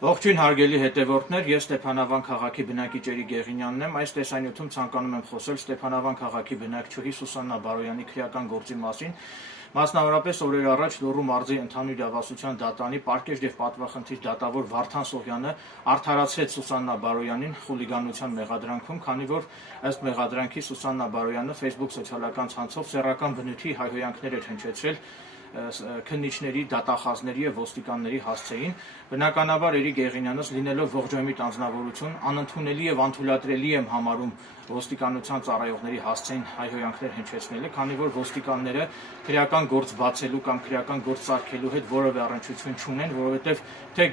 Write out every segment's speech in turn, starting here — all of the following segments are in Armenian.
Ողջույն հարգելի հետևորդներ, ես Ստեփանավան քաղաքի բնակիչ Գեղինյանն եմ, այս տեսանյութում ցանկանում եմ խոսել Ստեփանավան քաղաքի բնակչուհի Սուսաննա Բարոյանի քրեական գործի մասին, մասնավորապես օրեր առաջ Լոռու մարզի ընդհանուր իրավասության դատանի պարկեշտ և պատվախնդիր դատավոր Վարդան Սողյանը արդարացրեց Սուսաննա Բարոյանին խուլիգանության մեղադրանքում, քանի որ ըստ մեղադրանքի Սուսաննա Բարոյանը Facebook սոցիալական ցանցով սեռական բնույթի հայհոյանքներ էր հնչեցրել քննիչների, դատախազների և ոստիկանների հասցեին, բնականաբար Գեղինյանս լինելով ողջամիտ անձնավորություն, անընդունելի և անթույլատրելի եմ համարում ոստիկանության ծառայողների հասցեին հայհոյանքներ հնչեցնելը, քանի որ ոստիկանները քրեական գործ բացելու կամ քրեական գործ սարքելու հետ որևէ առնչություն չունեն, որովհետև թե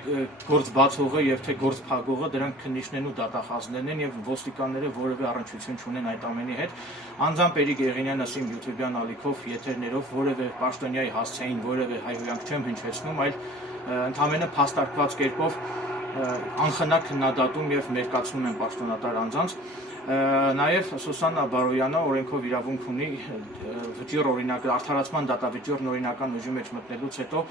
գործ բացողը և թե գործ փակողը դրանք քննիչներն ու դատախազներն են և ոստիկանները որևէ առնչություն չունեն այդ ամենի հետ, անձամբ Գեղինյանս իմ յութուբյան ալիքով, եթերներով որևէ պաշտոնյայի հասցեին որևէ հայհոյանք չեմ հնչեցնում, այլ ընդամենը փաստարկված կերպով անխնա քննադատում և մերկացնում եմ պաշտոնատար անձանց, նաև Սուսաննա Բարոյանը օրենքով իրավունք ունի արդարացման դատավճիռն օրինական ուժի մեջ մտնելուց հետո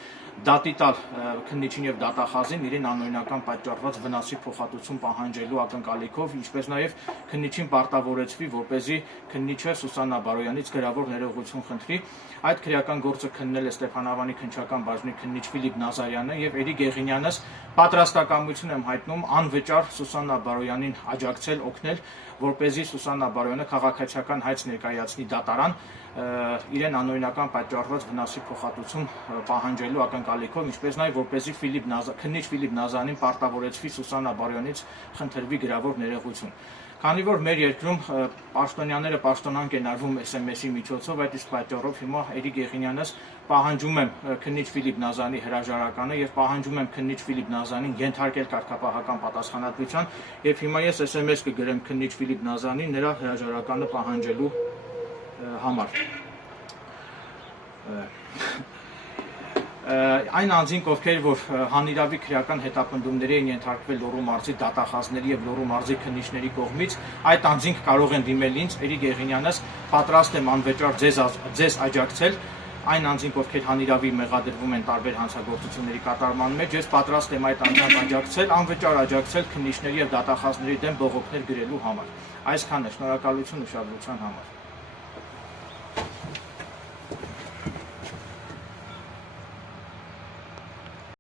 դատի տալ քննիչին և դատախազին իրեն անօրինական պատճառված վնասի փոխհատուցում պահանջելու ակնկալիքով, ինչպես նաև քննիչին պարտավորեցվի, որպեսզի քննիչը Սուսաննա Բարոյանից գրավոր ներողություն խնդրի, այդ քրեական գործը քննել է Ստեփանավանի քննչական բաժնի քննիչ Ֆիլիպ Նազարյանը և Գեղինյանս պատրաստակամություն եմ հայտնում անվճար Սուսաննա Բարոյանին աջակցել, օգնել, որպեսզի Սուսաննա Բարոյանը քաղաքացիական հայց ներկայացնի դատարան իրեն անօրինական պատճառված վնասի փոխհատուցում պահանջելու ակնկալիքով, ինչպես նաև որպեսզի քննիչ Ֆիլիպ Նազարյանին պարտավորեցվի Սուսաննա Բարոյանից խնդրվի գրավոր ներողություն։ Քանի որ մեր երկրում պաշտոնյաները պաշտոնանկ են արվում SMS-ի միջոցով, այդ իսկ պատճառով հիմա Գեղինյանս պահանջում եմ քննիչ Ֆիլիպ Նազարյանի հրաժարականը և պահանջում եմ քննիչ Ֆիլիպ Նազարյանին ենթարկել կարգապահական պատասխանատվության և հիմա ես SMS կգրեմ քննիչ Ֆիլիպ Նազարյանին նրա հրաժարականը պահանջելու համար։ Այն անձինք, ովքեր որ հանիրավի քրեական հետապնդումների են ենթարկվել Լոռու մարզի դատախազների և Լոռու մարզի քննիչների կողմից, այդ անձինք կարող են դիմել ինձ, Գեղինյանս պատրաստ եմ անվճար ձեզ աջակցել, այն անձինք, ովքեր հանիրավի մեղադրվում են տարբեր հանցագործությունների կատարման մեջ, ես պատրաստ եմ այդ անձանց աջակցել, անվճար աջակցել քննիչների և դատախազների դեմ բողոքներ գրելու համար։ Այսքանը, շնորհակալություն ուշադրության համար։